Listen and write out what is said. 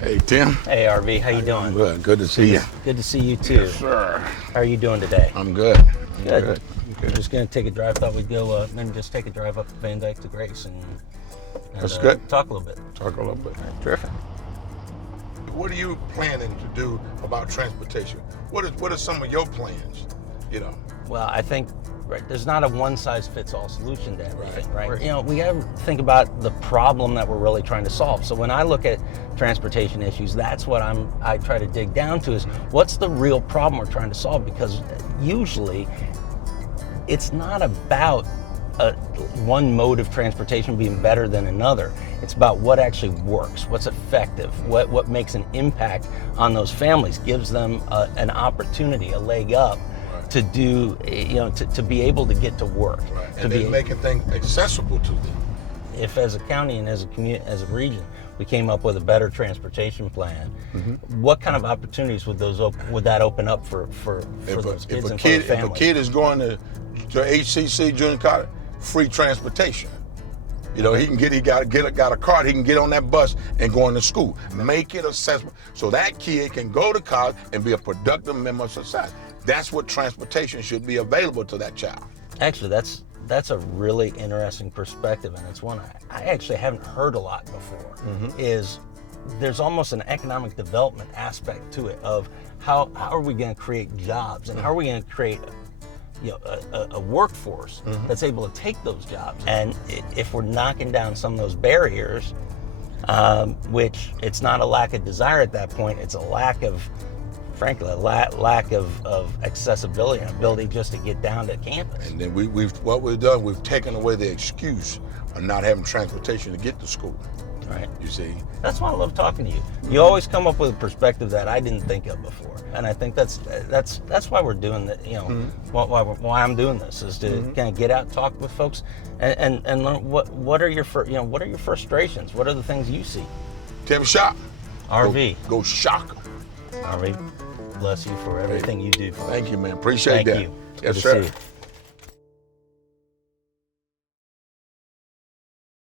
Hey, Tim. Hey, RV, how you doing? Good. Good to see you. Good to see you too. Yes, sir. How are you doing today? I'm good. Good. We're just gonna take a drive. Thought we'd go, then just take a drive up Van Dyke to Grace and That's good. talk a little bit. Talk a little bit. Terrific. What are you planning to do about transportation? What are some of your plans? You know. Well, I think there's not a one-size-fits-all solution to everything, right? Right. We got to think about the problem that we're really trying to solve. So when I look at transportation issues, that's what I try to dig down to is what's the real problem we're trying to solve? Because usually it's not about one mode of transportation being better than another. It's about what actually works, what's effective, what makes an impact on those families, gives them an opportunity, a leg up to do, to be able to get to work. Right. And then making things accessible to them. If as a county and as a community, as a region, we came up with a better transportation plan, what kind of opportunities would that open up for those kids and for their families? If a kid is going to HCC junior college, free transportation. You know, he got a card, he can get on that bus and go into school. Make it accessible so that kid can go to college and be a productive member of society. That's what transportation should be available to that child. Actually, that's a really interesting perspective, and it's one I actually haven't heard a lot before. Is there's almost an economic development aspect to it of how are we going to create jobs and how are we going to create a workforce that's able to take those jobs. And if we're knocking down some of those barriers, which it's not a lack of desire at that point, it's a lack of, frankly, lack of accessibility and ability just to get down to campus. And then we've taken away the excuse of not having transportation to get to school. Right. You see? That's why I love talking to you. You always come up with a perspective that I didn't think of before, and I think that's why we're doing that. Why I'm doing this is to kind of get out, talk with folks, and learn what are your frustrations? What are the things you see? Tim Schock. RV. Go Schock. RV. Bless you for everything you do. Thank you, man. Appreciate that. Thank you. Yes, Good sir. to see you.